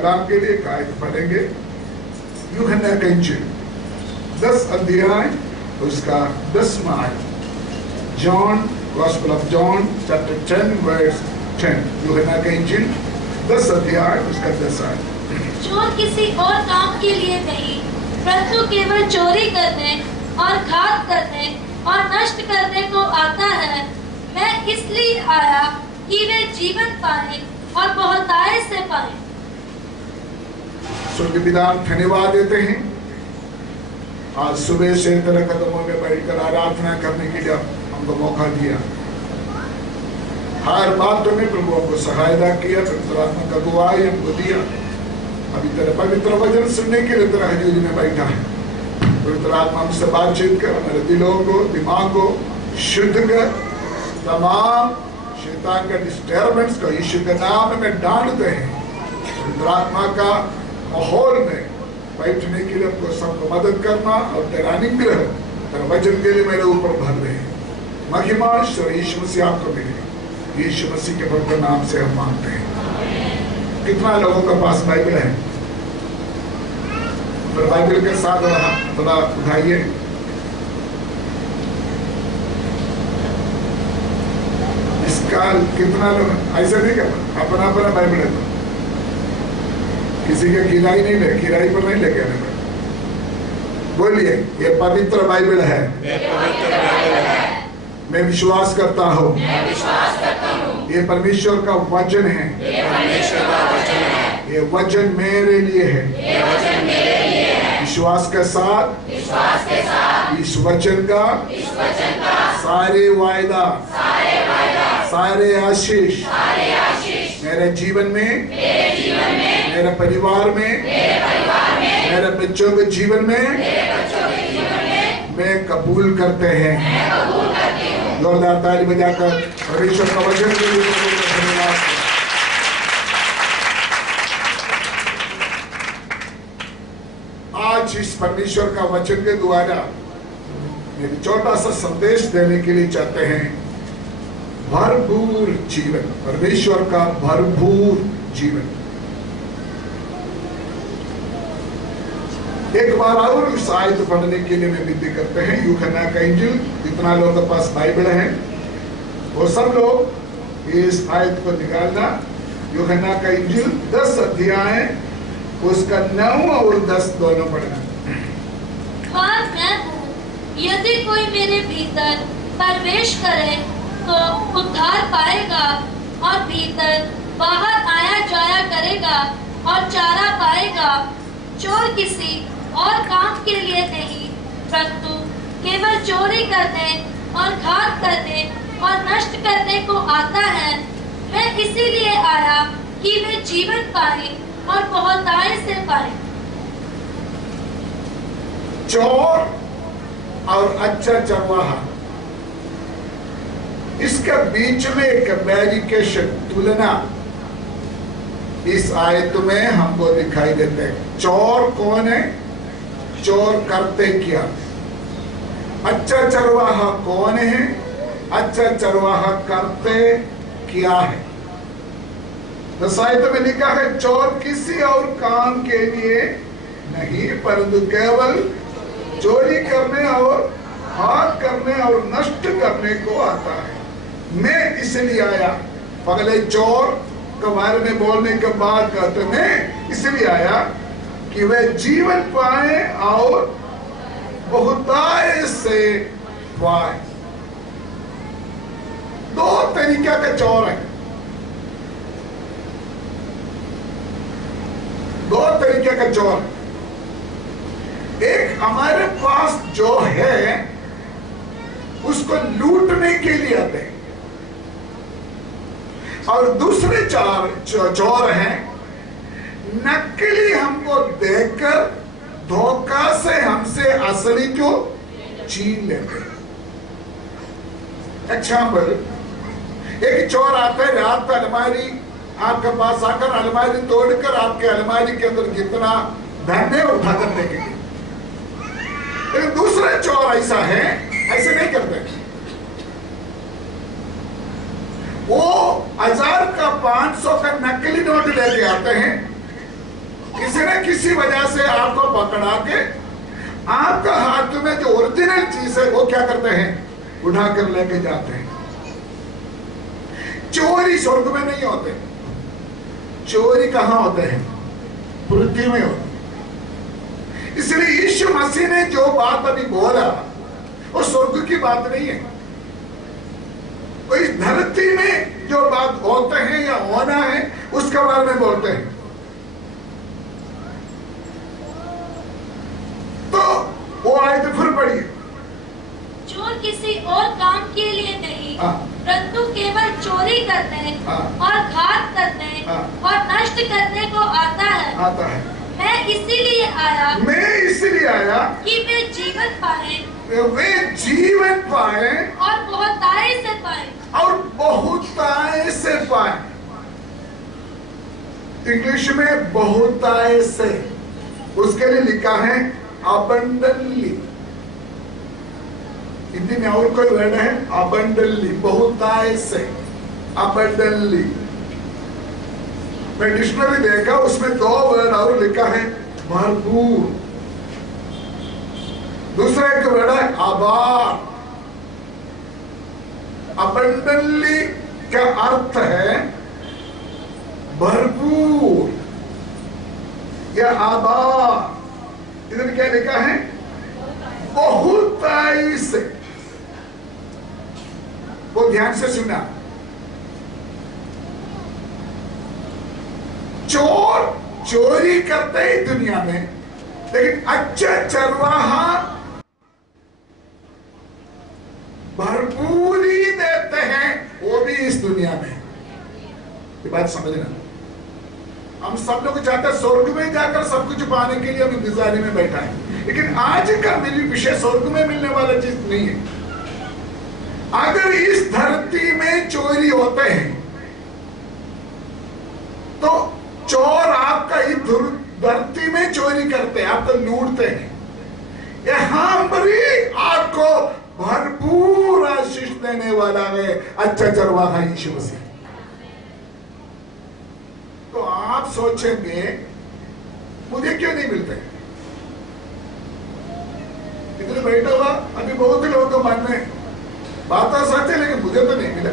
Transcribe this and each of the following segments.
कलाम के लिए आयत पढ़ेंगे। यूहन्ना का इंजील 10 अध्याय उसका 10वां आयत। John, gospel of John chapter 10 verse 10। यूहन्ना का इंजील 10 अध्याय उसका 10 आयत। चोर किसी और काम के लिए नहीं, परंतु केवल चोरी करने और घात करने और नष्ट करने को आता है। मैं इसलिए आया कि वे जीवन पाए और बहुतायत से पाए। स्वर्गीय पिता, धन्यवाद देते हैं आज सुबह से तेरे कदमों में बैठकर आराधना करने के लिए हमको मौका दिया। हर बातों में प्रभु हमको सहायता किया, पवित्र आत्मा का अगुवाई हमको दिया। अभी तेरे पवित्र वचन सुनने के लिए तेरा हजूरी में बैठा है। पवित्र आत्मा हमसे बातचीत कर, हमारे दिलों को, दिमाग को शुद्ध कर, तमाम शैतान का डिस्टर्बेंस को यीशु के नाम में डांटते हैं। पवित्र आत्मा का माहौल में बैठने के लिए आपको सबको मदद करना और तेरा अनुग्रह तेरा वचन के लिए मेरे ऊपर भर रहे हैं। महिमा श्री यीशु मसीह आपको मिले, यीशु मसीह के पवित्र नाम से हम मांगते हैं। कितना लोगों के पास बाइबल है? तो बाइबल के साथ थोड़ा उठाइए। इसका कितना लोग ऐसा नहीं करना, अपना अपना बाइबल है तो किसी का किराई नहीं ले, किराई पर नहीं लेके आने पर। बोलिए, ये पवित्र बाइबल है, मैं विश्वास करता हूँ ये परमेश्वर का वचन है, ये वचन मेरे लिए है। विश्वास के साथ इस वचन का सारे वायदा, सारे आशीष मेरे जीवन में, मेरे परिवार में, मेरे बच्चों के जीवन में मैं कबूल करते हैं। जोरदार ताली बजाकर परमेश्वर का वचन के लिए धन्यवाद। आज इस परमेश्वर का वचन के द्वारा एक छोटा सा संदेश देने के लिए चाहते हैं। भरपूर जीवन, परमेश्वर का भरपूर जीवन। एक बार और इस आयत पढ़ने के लिए मैं विनती करते हैं। यूहन्ना का इंजील, जितना लोगों के पास बाइबल है वो सब लोग इस आयत को निकालना। यूहन्ना का इंजील 10 अध्याय उसका 9 और 10 दोनों पढ़ना। और मैं हूँ, यदि कोई मेरे भीतर प्रवेश करे तो उद्धार पाएगा और भीतर बाहर आया जाया करेगा और चारा पाएगा। चोर किसी और काम के लिए नहीं, परंतु केवल चोरी करने और घात करने और नष्ट करने को आता है। मैं इसीलिए आया कि वे जीवन पाए और बहुतायत से पाए। चोर और अच्छा चरवाहा, इसके बीच में एक वेरिएशन, तुलना इस आयत में हमको दिखाई देते हैं। चोर कौन है? चोर करते क्या? अच्छा चरवाहा कौन है? अच्छा चरवाहा करते क्या है? तो आयत में लिखा है चोर किसी और काम के लिए नहीं, परंतु केवल चोरी करने और हाथ करने और नष्ट करने को आता है। मैं इसलिए आया। पहले चोर के बारे में बोलने के बाद कहते मैं इसलिए आया कि वे जीवन पाए और बहुतायत से पाए। दो तरीके के चोर हैं, दो तरीके का चोर। एक हमारे पास जो है उसको लूटने के लिए आते हैं, और दूसरे चोर हैं नकली, हमको देखकर धोखा से हमसे असली को छीन लेते हैं। एग्जाम्पल, एक चोर आता है रात को अलमारी आपके पास आकर अलमारी तोड़कर आपके अलमारी के अंदर जितना धन है उठाकर देंगे। लेकिन दूसरे चोर ऐसा है, ऐसे नहीं करते। वो 1000 का 500 का नकली नोट लेके आते हैं किसी न किसी वजह से आपको पकड़ा के आपका हाथ में जो ओरिजिनल चीज है वो क्या करते हैं, उठा कर लेके जाते हैं। चोरी स्वर्ग में नहीं होते, चोरी कहां होते हैं, पृथ्वी में होते। इसलिए यीशु मसीह ने जो बात अभी बोला वो स्वर्ग की बात नहीं है, वो इस धरती में जो बात होते हैं या होना है उसके बारे में बोलते हैं। तो वो आयत फिर पढ़िए। चोर किसी और काम के लिए नहीं परंतु केवल चोरी करने और घात करने और नष्ट करने को आता है। मैं इसीलिए आया कि वे जीवन पाए, और बहुतायत से पाए। इंग्लिश में बहुतायत से, उसके लिए लिखा है abundantly। हिंदी में और कोई वर्ड है abundantly, बहुतायत से, abundantly। मैं डिक्शनरी देखा, उसमें 2 वर्ड और लिखा है भरपूर। दूसरा एक वर्ड है आभार। abundantly का अर्थ है भरपूर या आभार। इधर क्या लिखा है, बहुतायत से। वो ध्यान से सुना। चोर चोरी करते ही दुनिया में, लेकिन अच्छा चरवाहा भरपूरी देते हैं, वो भी इस दुनिया में। ये बात समझना। हम सब लोग चाहते हैं स्वर्ग में जाकर सब कुछ पाने के लिए हम इंतजारी में बैठा है, लेकिन आज का मेरी विषय स्वर्ग में मिलने वाला चीज नहीं है। अगर इस धरती में चोरी होते हैं तो चोर आपका इस धरती में चोरी करते हैं, आपको लूटते हैं। यहां हमारी आपको भरपूर आशीष देने वाला है अच्छा चरवाहा यीशु मसीह। तो आप सोचेंगे मुझे क्यों नहीं मिलते? इधर बैठा हुआ अभी बहुत लोगों को मन में बात सच है, लेकिन मुझे तो नहीं मिला।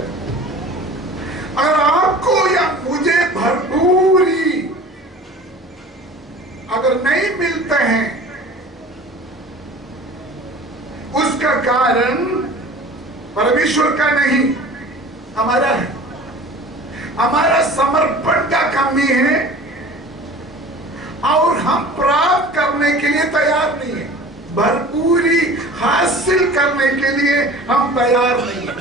अगर आपको या मुझे भरपूरी अगर नहीं मिलते हैं, उसका कारण परमेश्वर का नहीं, हमारा है। हमारा समर्पण का कमी है और हम प्राप्त करने के लिए तैयार नहीं है। भरपूरी हासिल करने के लिए हम तैयार नहीं है।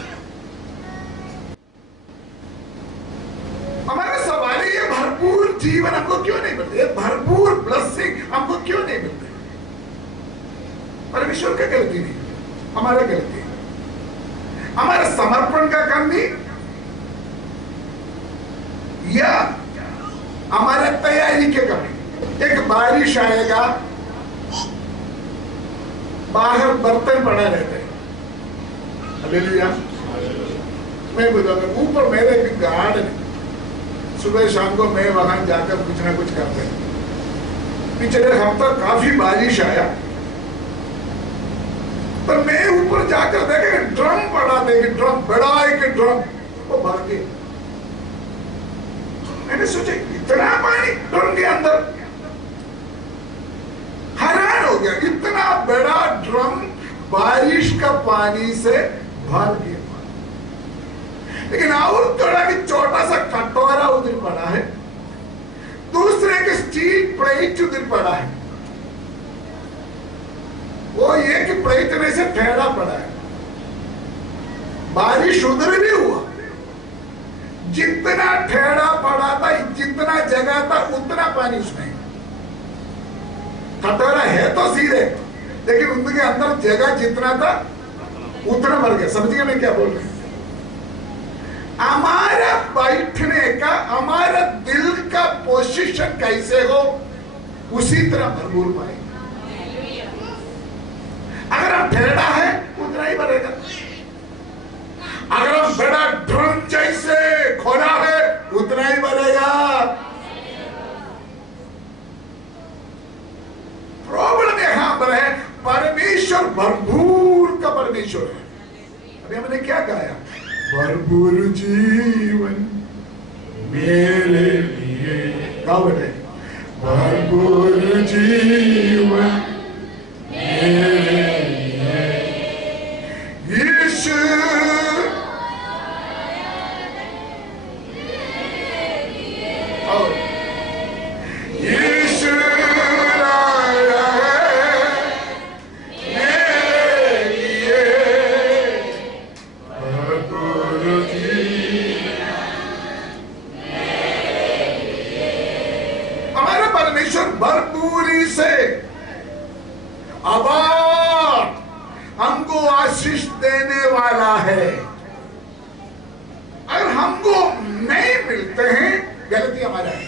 हमारा सवाल है, ये भरपूर जीवन हमको क्यों नहीं मिलते? भरपूर ब्लेसिंग हमको क्यों नहीं मिलते? परमेश्वर का गलती नहीं, हमारा गलती है। हमारा समर्पण का कमी या हमारे तैयारी के कमी। एक बारिश आएगा, बाहर बर्तन पड़ा रहते हैं, हालेलुया। मैं बताऊंगा, ऊपर मेरे एक गार्डन, सुबह शाम को मैं वहां जाकर कुछ ना कुछ करते हैं। पिछले हफ्ता काफी बारिश आया, पर मैं ऊपर जाकर देखे ड्रम पड़ा, देखे ड्रम, बड़ा एक ड्रम, वो भर गया। मैंने सोचा इतना पानी ड्रम के अंदर, हैरान हो गया, इतना बड़ा ड्रम बारिश का पानी से भर गया। लेकिन और थोड़ा कि छोटा सा कटोरा उधर पड़ा है, दूसरे के स्टील प्लेट उधर पड़ा है, वो एक प्लेट में से टेढ़ा पड़ा है। बारिश उधर भी हुआ, जितना टेढ़ा पड़ा था, जितना जगह था, उतना पानी उसमें। कटोरा है तो सीधे, लेकिन उनके अंदर जगह जितना था उतना भर गया। समझिए मैं क्या बोल रहा हूं? हमारा बैठने का, हमारा दिल का पोजीशन कैसे हो, उसी तरह भरपूर पाएंगे। अगर हम टेढ़ा है उतना ही भरेगा। अगर हम बड़ा ड्रम जैसे खोला है उतना ही भरेगा। परमेश्वर भरपूर का परमेश्वर है। अभी हमने क्या गाया? भरपूर जीवन मेरे लिए। क्या बोले? भरपूर जीवन मेरे लिए यीशु और यीशु आया है मेरे लिए भरपूर जीवन। हमारा परमेश्वर भरपूरी से आबाद हमको आशीष देने वाला है। अगर हमको नहीं मिलते हैं, गलती हमारा है।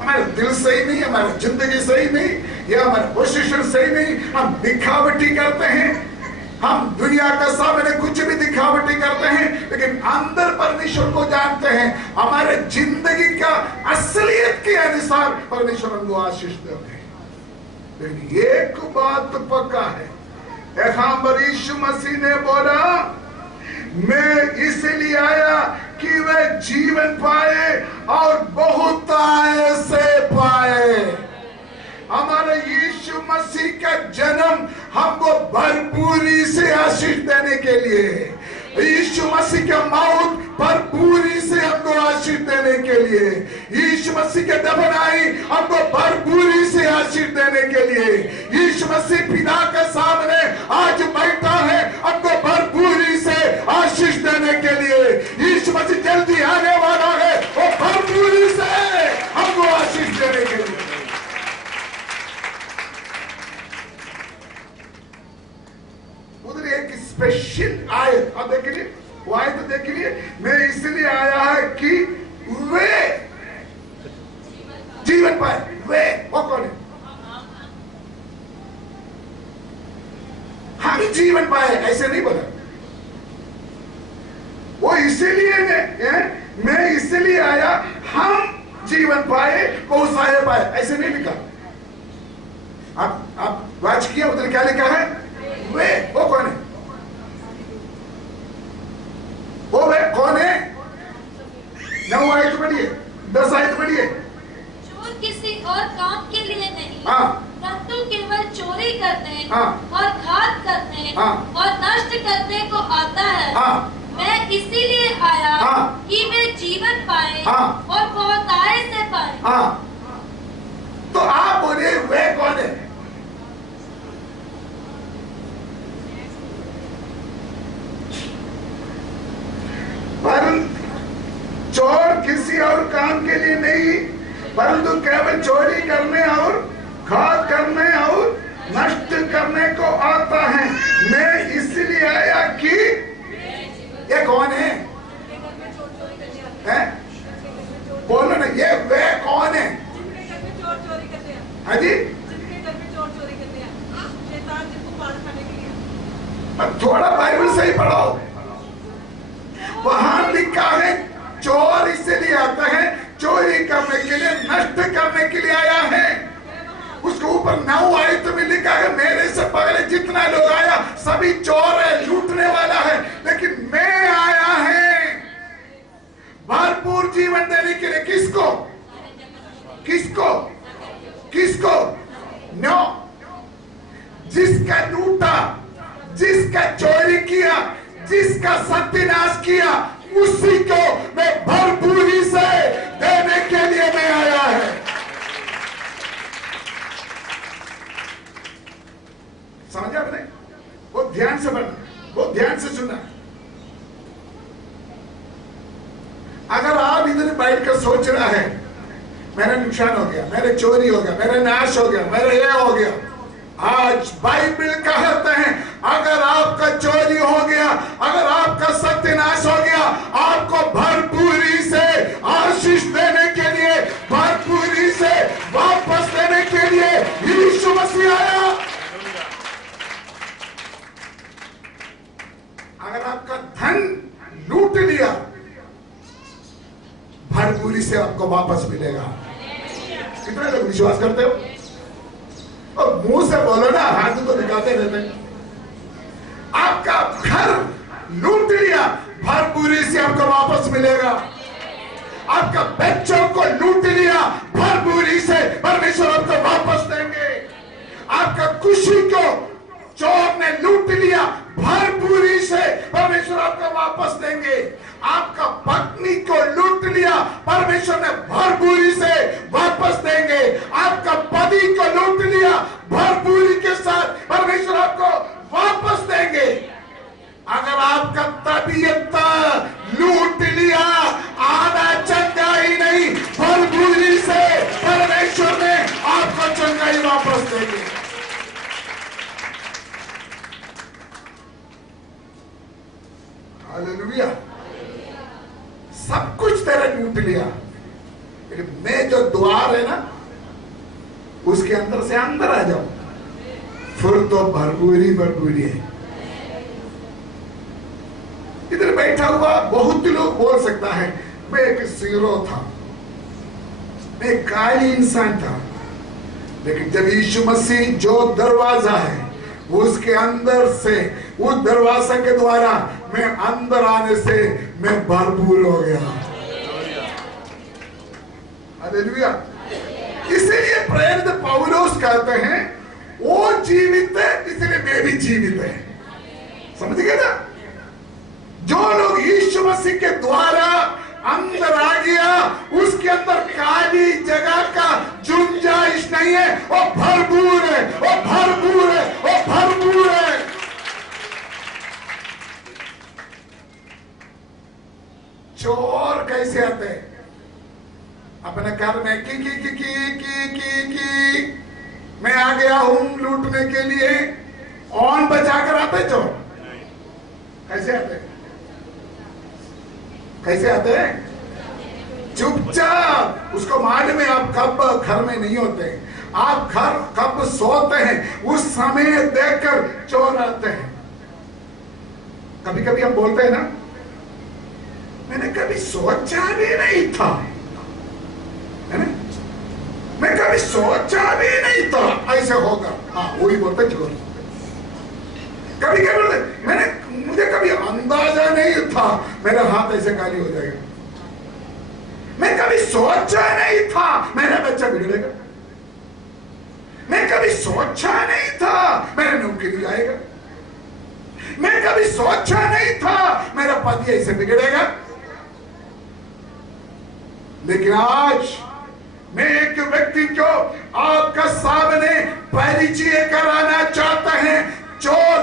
हमारा दिल सही नहीं, हमारी जिंदगी सही नहीं, या हमारा पोजीशन सही नहीं, हम दिखावटी करते हैं, हम दुनिया का सामने कुछ भी दिखावटी करते हैं, लेकिन अंदर परमेश्वर को जानते हैं। हमारे जिंदगी का असलियत के अनुसार परमेश्वर हमको आशीष देते हैं। लेकिन एक बात तो पक्का है, यीशु मसीह ने बोला, मैं इसलिए आया कि वे जीवन पाए और बहुत से पाए। हमारे यीशु मसीह का जन्म हमको भरपूरी से आशीष देने के लिए, यीशु मसीह का मौत भरपूरी से हमको आशीष देने के लिए, यीशु मसीह के दफनाई हमको भरपूरी से आशीष देने के लिए, यीशु मसीह पिता के सामने आज बैठा है हमको भरपूरी से आशीष देने के लिए, यीशु मसीह जल्दी आने वाला है वो भरपूरी से हमको आशीष देने के लिए। उधर एक स्पेशल आयत आप देख लीजिए, वो आयत देख लीजिए, मैं इसलिए आया है कि वे जीवन पाए। वे वो कौन है? हम जीवन पाए, ऐसे नहीं बोला वो। इसीलिए मैं इसलिए आया हम जीवन पाए, बहुत सारे पाए, ऐसे नहीं लिखा। आप वाच किया, उधर क्या लिखा है? वे वो कौन है? वो वे कौन है? 9 आयत पढ़िए, 10 आयत पढ़िए। चोर किसी और काम के लिए नहीं, हाँ, परंतु केवल चोरी करने, हाँ, और घात करने, हाँ, और नष्ट करने को आता है। हाँ, मैं इसीलिए आया, हाँ, कि वे जीवन पाए, हाँ, और बहुतायत से पाए। हाँ, तो आप बोलिए वे कौन है? चोर किसी और काम के लिए नहीं, परंतु केवल चोरी करने और घात करने और नष्ट करने को आता है। मैं इसलिए आया कि ये कौन है? बोलो ना, ये वे कौन है? हाँ जी, थोड़ा बाइबल सही पढ़ो। वहां लिखा है चोर इसलिए आता है, चोरी करने के लिए, नष्ट करने के लिए आया है। उसके ऊपर 9 आयत में लिखा है, मेरे से पहले जितना लोग आया सभी चोर है, लूटने वाला है, लेकिन मैं आया है भरपूर जीवन देने के लिए। किसको? किसको? किसको? नो, जिसका लूटा, जिसका चोरी किया, जिसका सत्यानाश किया, उसी को मैं भरपूरी से देने के लिए मैं आया है। समझा आपने? वो ध्यान से पढ़ना, वो ध्यान से सुनना। अगर आप इधर बैठ कर सोच रहा है मेरा नुकसान हो गया, मेरे चोरी हो गया, मेरा नाश हो गया, मेरा ये हो गया, आज बाइबल कहते हैं अगर आपका चोरी हो गया, अगर आपका सत्यानाश हो गया, आपको भरपूरी से आशीष देने के लिए, भरपूरी से वापस देने के लिए यीशु मसीह आया। अगर आपका धन लूट लिया, भरपूरी से आपको वापस मिलेगा। कितने लोग विश्वास करते हो? मुंह से बोलो ना, हाथ तो दिखाते रहते हैं। आपका घर लूट लिया, भरपूरी से आपको वापस मिलेगा। आपका बच्चों को लूट लिया, भरपूरी से परमेश्वर आपको वापस देंगे। आपका खुशी को चोर ने लूट लिया, भरपूरी से परमेश्वर आपको वापस देंगे। आपका पत्नी को लूट लिया, परमेश्वर ने भरपूरी से वापस देंगे। आपका पति को लूट लिया, भरपूरी के साथ परमेश्वर आपको वापस देंगे। अगर आपका तबीयत लूट लिया, आधा चंगाई नहीं, भरपूरी से परमेश्वर ने आपको चंगाई वापस देंगे। हालेलुया। सब कुछ तेरा लूट लिया, लेकिन मैं जो द्वार है ना, उसके अंदर से अंदर आ जाओ, फिर तो भरपूरी है। इधर बैठा हुआ बहुत लोग बोल सकता है, मैं एक सीरो था, मैं काली इंसान था, लेकिन जब यीशु मसीह जो दरवाजा है उसके अंदर से, उस दरवाजा के द्वारा मैं अंदर आने से मैं भरपूर हो गया। हालेलुया। इसीलिए प्रेरित पौलुस कहते हैं, वो जीवित है इसलिए मैं भी जीवित है। समझ गए ना? जो लोग यीशु मसीह के द्वारा अंदर आ गया, उसके अंदर खाली जगह का गुंजाइश नहीं है, वो भरपूर है, वो भरपूर है, वो भरपूर है। चोर कैसे आते हैं? अपने घर में की मैं आ गया हूं लूटने के लिए, ऑन बजाकर आते चोर। कैसे आते हैं? कैसे आते हैं? चुपचाप। उसको मालूम है आप कब घर में नहीं होते, आप घर कब सोते हैं, उस समय देखकर चोर आते हैं। कभी कभी हम बोलते हैं ना, मैंने कभी सोचा भी नहीं था, है ना? मैं कभी सोचा भी नहीं था ऐसे होगा। हाँ, वही बोलते चोर। कभी कभी बोलते, मुझे कभी अंदाजा नहीं था मेरा हाथ ऐसे काली हो जाएगा। मैं कभी सोचा नहीं था मेरा बच्चा बिगड़ेगा। मैं कभी सोचा नहीं था मेरा नौकरी आएगा। मैं कभी सोचा नहीं था मेरा पति ऐसे बिगड़ेगा। लेकिन आज मैं एक व्यक्ति को आपका सामने परिचय कराना चाहता है। चोर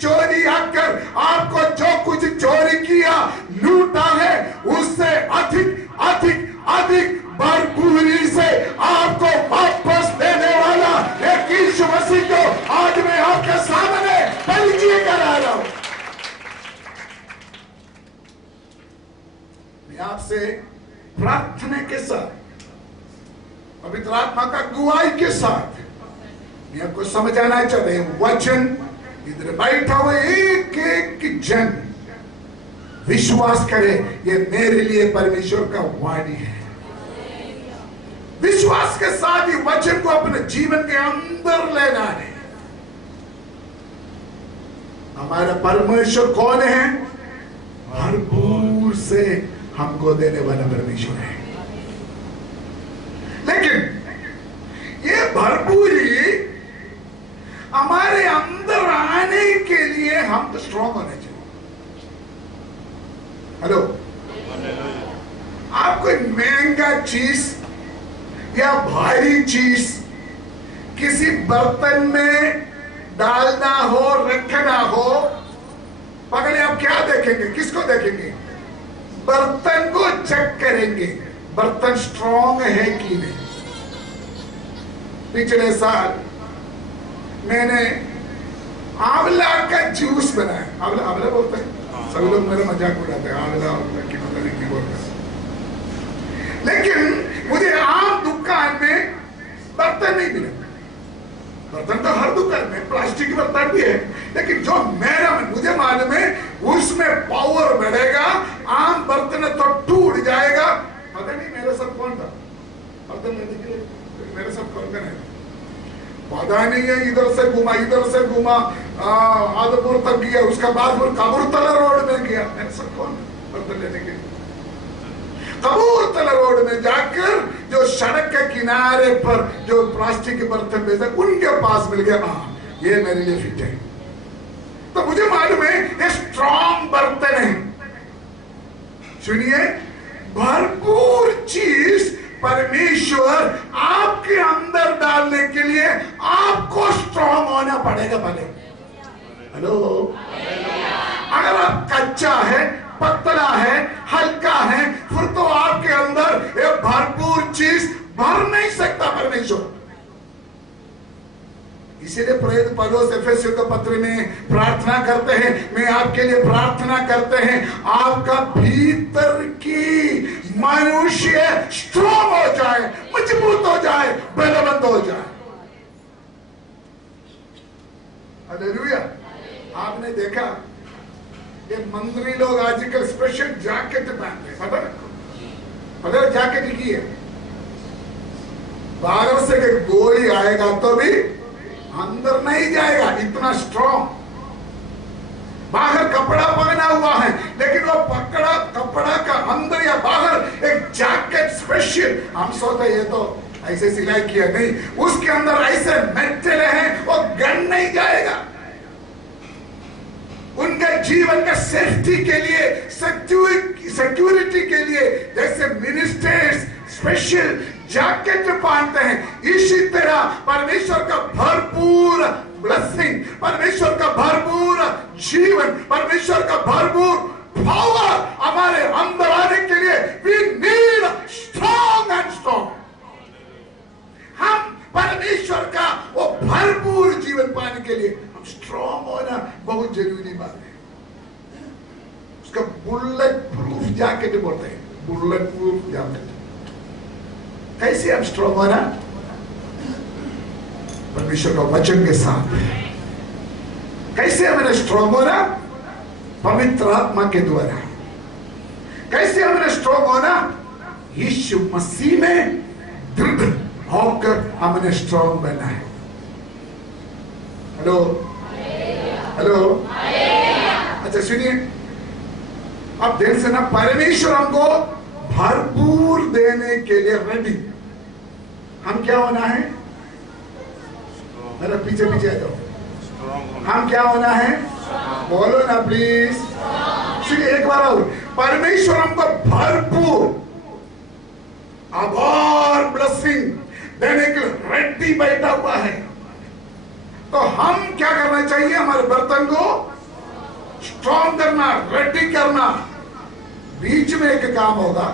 चोरी आकर आपको जो कुछ चोरी किया, लूटा है, उससे अधिक भरपूरी से आपको वापस देने वाला एक यीशु मसीह को आज मैं आपके सामने परिचय करा रहा हूं। मैं आपसे प्रार्थना के साथ, पवित्र आत्मा का गुआई के साथ मैं आपको समझाना चाहते हैं। वचन इधर बैठा हुआ एक एक जन विश्वास करे, ये मेरे लिए परमेश्वर का वाणी है। विश्वास के साथ ही वचन को अपने जीवन के अंदर लेना है। हमारा परमेश्वर कौन है? भरपूर से हमको देने वाला परमेश्वर है। लेकिन ये भरपूरी हमारे अंदर आने के लिए हम तो स्ट्रॉन्ग होने चाहिए। हेलो, आप कोई महंगा चीज या भारी चीज किसी बर्तन में डालना हो, रखना हो, पहले आप क्या देखेंगे? किसको देखेंगे? बर्तन को चेक करेंगे, बर्तन स्ट्रॉन्ग है कि नहीं। पिछले साल मैंने आंवला का जूस बनाया। आंवला बोलते हैं, सभी लोग मेरा मजाक उड़ाते हैं, आंवला की पता नहीं क्यों बोलते हैं। लेकिन मुझे आम दुकान में बर्तन नहीं मिले। बर्तन तो हर दुकान में प्लास्टिक के बर्तन भी है, लेकिन जो मुझे मालूम है उसमें पावर बढ़ेगा। आम बर्तन तो टूट जाएगा। पता नहीं मेरे साथ कौन था, बर्तन लेने के लिए मेरे साथ कौन है। पता नहीं है, इधर से घूमा आदमपुर तक गया, उसका बाद वो कबूरतला रोड में गया। ऐसा कौन बर्तन लेने के लिए? कबूरतला रोड में जाकर जो सड़क के किनारे पर जो प्लास्टिक के बर्तन बेचते उनके पास मिल गया, हाँ ये मेरे लिए फिट है। तो मुझे मालूम है ये स्ट्रॉन्ग बर्तन है। सुनिए, भरपूर चीज परमेश्वर आपके अंदर डालने के लिए आपको स्ट्रॉन्ग होना पड़ेगा। भले हेलो, अगर आप कच्चा है, पतला है, हल्का है, फिर तो आपके अंदर ये भरपूर चीज भर नहीं सकता परमेश्वर। इसीलिए प्रेरित पौलुस एफेसियों के पत्र में प्रार्थना करते हैं, मैं आपके लिए प्रार्थना करते हैं आपका भीतर की मनुष्य स्ट्रॉन्ग हो जाए, मजबूत हो जाए, बलवंत हो जाए। हालेलुया। आपने देखा ये मंत्री लोग आजकल स्पेशल जैकेट पहनते हैं, पता है जैकेट की है, बाहर से गोली आएगा तो भी अंदर नहीं जाएगा, इतना स्ट्रॉन्ग। बाहर कपड़ा पहना हुआ है, लेकिन वो पकड़ा कपड़ा का अंदर या बाहर एक जैकेट स्पेशल। हम सोचते ये तो ऐसे सिलाई किया, नहीं, उसके अंदर ऐसे मेटल है, वो गन नहीं जाएगा। उनके जीवन का सेफ्टी के लिए, सिक्योरिटी के लिए, जैसे मिनिस्टर्स स्पेशल जैकेट पहनते हैं, इसी तरह परमेश्वर का भरपूर ब्लेसिंग, परमेश्वर का भरपूर जीवन, परमेश्वर का भरपूर पावर हमारे अंदर आने के लिए we need strong and strong। हम परमेश्वर का वो भरपूर जीवन पाने के लिए हम स्ट्रॉन्ग होना बहुत जरूरी बात है। उसका बुलेट प्रूफ जैकेट बोलते हैं, बुलेट प्रूफ जैकेट। कैसे हम स्ट्रॉन्ग होना? परमेश्वर का वचन के साथ। कैसे हमें स्ट्रॉन्ग होना? पवित्र आत्मा के द्वारा। कैसे हमें स्ट्रॉन्ग होना? यीशु मसीह में दृढ़ होकर हमें स्ट्रॉन्ग बनना है। हेलो हेलो, अच्छा सुनिए, अब देर से ना परमेश्वर हमको भरपूर देने के लिए रेडी। हम क्या होना है? मेरा पीछे पीछे आ जाओ। हम क्या होना है? बोलो ना प्लीज। सुनिए एक बार और, परमेश्वर हमको भरपूर आभार ब्लेसिंग देने के लिए रेडी बैठा हुआ है। तो हम क्या करना चाहिए? हमारे बर्तन को स्ट्रॉन्ग करना, रेडी करना। बीच में एक काम होगा,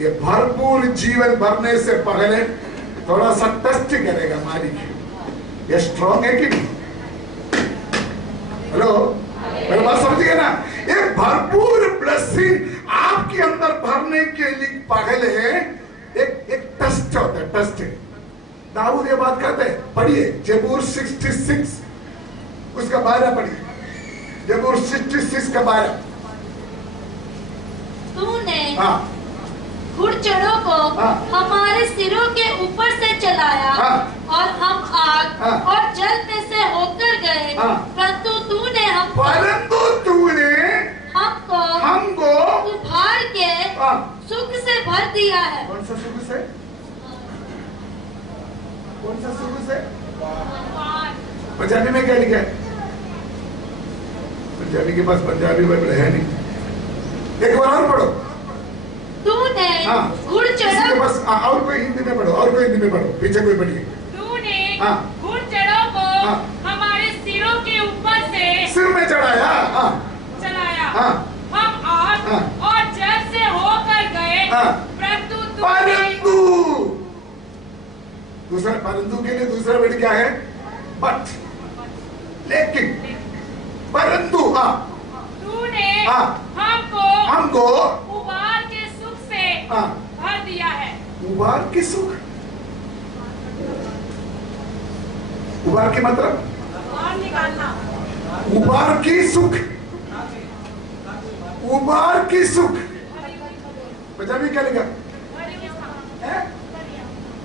ये भरपूर जीवन भरने से पहले थोड़ा सा टेस्ट करेगा मालिक, ये स्ट्रॉन्ग है कि नहीं। हेलो, मेरी बात समझिए ना? ये भरपूर ब्लेसिंग आपके अंदर भरने के लिए पहले एक टेस्ट होता है, टेस्ट। दाऊद ये बात कहते हैं, पढ़िए जबूर 66 उसका 12 पढ़िए, जबूर 66 का 12। तूने हाँ घुड़चढ़ों को हमारे सिरों के ऊपर से चलाया, और हम आग और जल में से होकर गए, परंतु तूने हमको उभार के सुख से भर दिया है। कौन सा सुख से? कौन सा सुख से? पंजाबी में क्या लिखा है? पंजाबी के पास पंजाबी बाइबल है नहीं। एक बार और पढ़ो। तूने घुड़चढ़ों बस और कोई हिंदी में पढ़ो, और कोई हिंदी में पढ़ो, पीछे कोई पढ़िए। तूने घुड़चढ़ों को हमारे सिरों के ऊपर से सिर में चढ़ाया, चलाया, हम आग और जल से होकर गए, परंतु दूसरा, परंतु के लिए दूसरा वर्ड क्या है? बट, लेकिन, परंतु तूने हमको उबार के सुख से भर दिया है। उबार के सुख? उबार के मतलब? निकालना। उबार की सुख, उबार की सुख पंजाबी क्या लिखा?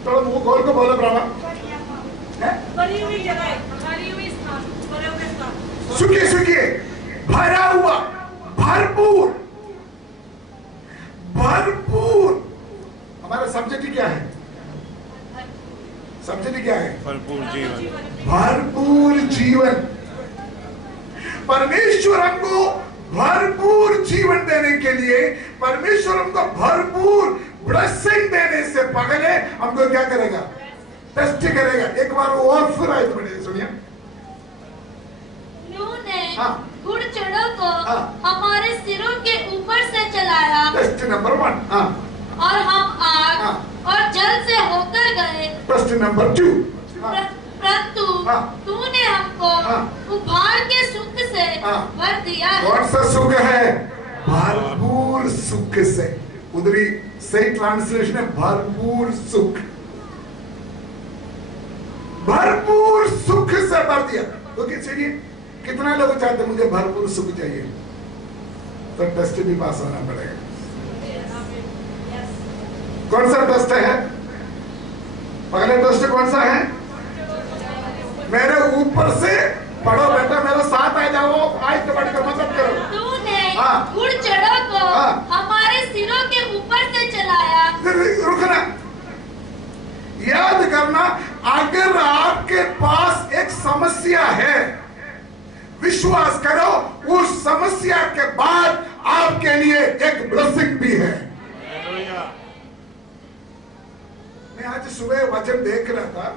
थोड़ा मुंह खोल को बोलो ब्राह्मण। भरी हुई जगह, भरी हुई स्थान, भरे हुए स्थान, सुखी सुखी, भरा हुआ, भरपूर, भरपूर। हमारा सब्जेक्ट क्या है? सब्जेक्ट क्या है? भरपूर जीवन। भरपूर जीवन। परमेश्वर हमको भरपूर जीवन देने के लिए, परमेश्वर हमको भरपूर ब्लेसिंग देने से पहले हमको क्या करेगा? टेस्ट करेगा। एक बार वो और फिर आए तो बड़े सुनिए। नूह ने हाँ। घुड़चढ़ों को हाँ। हमारे सिरों के ऊपर से चलाया टेस्ट नंबर 1। हाँ। और हम आग हाँ। और जल से होकर गए, टेस्ट नंबर 2। परंतु हाँ। तूने हमको हाँ। उभार के सुख से हाँ। भर दिया है। कौन सा सुख है? भरपूर सुख से। उधरी सही ट्रांसलेशन है भरपूर सुख। भरपूर सुख से भर दिया। तो चलिए, कितना लोग चाहते हैं मुझे भरपूर सुख चाहिए? तो टेस्ट भी पास होना पड़ेगा। कौन सा टेस्ट है? पहले टेस्ट कौन सा है? मेरे ऊपर से पढ़ो बेटा, मेरे साथ आ जाओ, आज तो बढ़कर मदद करो। तूने हाँ। घुड़चढ़ों को हाँ। हमारे सिरों के ऊपर से चलाया। रुकना, याद करना, अगर आपके पास एक समस्या है, विश्वास करो उस समस्या के बाद आपके लिए एक ब्लेसिंग भी है। मैं आज सुबह वचन देख रहा था,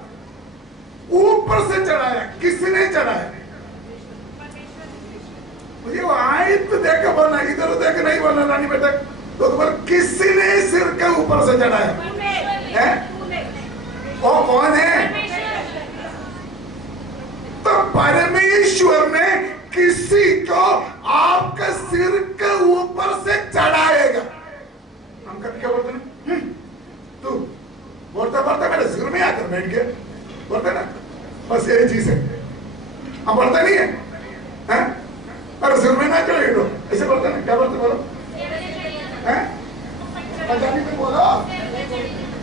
ऊपर से चढ़ाया। किसने चढ़ाया? मुझे वो आयत देख बोलना, इधर देख नहीं बोलना रानी बेटा। तो किसी ने सिर के ऊपर से चढ़ाया है? वो कौन है? तो परमेश्वर ने किसी को आपके सिर के ऊपर से चढ़ाएगा। हम कभी क्या बोलते हैं? तू बोलता बोलता मेरे सिर में आकर बैठ गया, बोलते ना, बस यही चीज है। हम बोलते नहीं है, हैं? अरे सिर में ना चढ़े तो ऐसे बोलते ना, क्या बोलते? बोलो, हैं? पंजाबी में बोलो,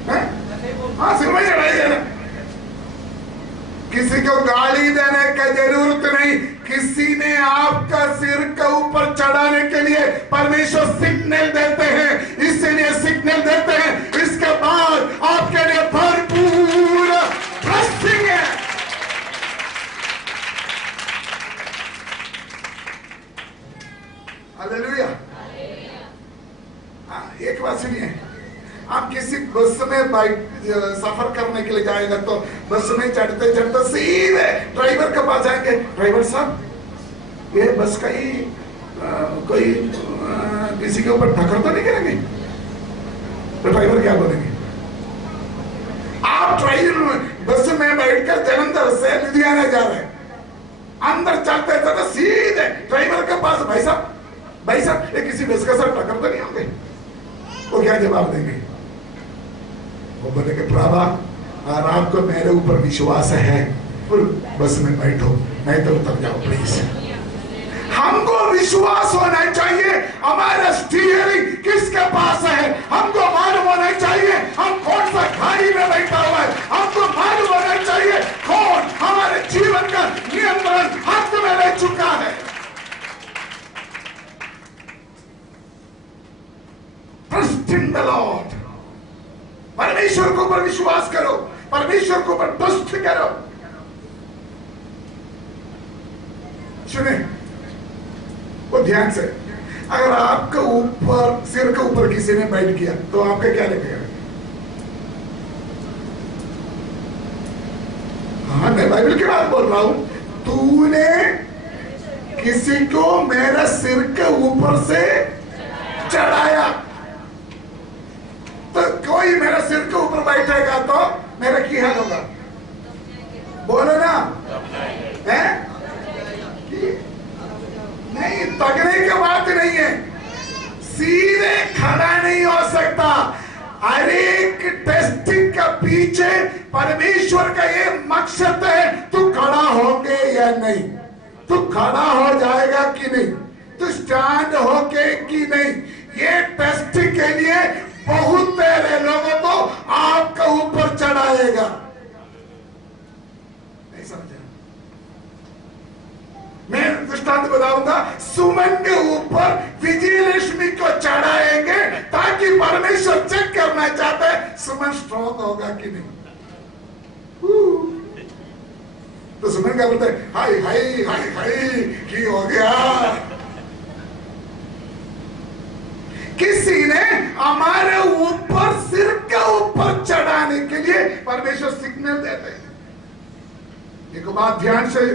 हैं? हाँ, सिर में चढ़ाइए ना। किसी को गाली देने की जरूरत नहीं। किसी ने आपका सिर के ऊपर चढ़ाने के लिए परमेश्वर सिग्नल देते हैं, इसलिए सिग्नल देते हैं। इसके बाद आपके लिए भरपूर ब्लेसिंग है। हालेलुया। एक बात सुनिए, आप किसी बस में सफर करने के लिए जाएगा तो बस में चढ़ते चढ़ते सीधे ड्राइवर के पास जाएंगे। ड्राइवर साहब, ये बस का ही कोई किसी के ऊपर ठक्कर तो नहीं करेंगे? तो ड्राइवर क्या बोलेंगे? आप ड्राइवर बस में बैठकर जलंधर से लुधियाना जा रहे हैं, अंदर चलते चलते सीधे ड्राइवर के पास, भाई साहब ये किसी बस के साथ टक्कर तो नहीं होंगे? वो क्या जवाब देंगे? वो बोलेंगे प्रभा, और आपको मेरे ऊपर विश्वास है, फिर बस में बैठो, नहीं तो उतर जाओ प्लीज। हमको विश्वास होना चाहिए हमारा स्टीयरिंग किसके पास है। हमको मालूम होना चाहिए हम कौन सा गाड़ी में बैठा हुआ है। हमको मालूम होना चाहिए कौन हमारे जीवन का नियंत्रण हाथ में ले चुका है। Trust in the Lord. परमेश्वर के ऊपर विश्वास करो, परमेश्वर के ऊपर ट्रस्ट करो। सुने वो ध्यान से, अगर आपके ऊपर सिर के ऊपर किसी ने बैठ किया तो आपका क्या लगेगा? हाँ, मैं बाइबल की बात बोल रहा हूं। तूने किसी को मेरे सिर के ऊपर से चढ़ाया, तो कोई मेरे सिर के ऊपर बैठेगा तो मेरा क्या हाल होगा? बोलो ना, है? नहीं, तगने की बात नहीं है, सीधे खड़ा नहीं हो सकता। हर एक टेस्टिंग के पीछे परमेश्वर का ये मकसद है, तू खड़ा होगे या नहीं, तू खड़ा हो जाएगा कि नहीं, तू स्टैंड होके कि नहीं। ये टेस्टिंग के लिए बहुत तेरे लोगों को आपके ऊपर चढ़ाएगा। दृष्टांत बताऊंगा। सुमन के ऊपर विजयलक्ष्मी को चढ़ाएंगे ताकि परमेश्वर चेक करना चाहता है सुमन स्ट्रॉन्ग होगा कि नहीं। तो सुमन क्या बोलते हैं, हाय हाय हाय हाय की हो गया। किसी ने हमारे ऊपर सिर के ऊपर चढ़ाने के लिए परमेश्वर सिग्नल देते हैं। एक बात ध्यान से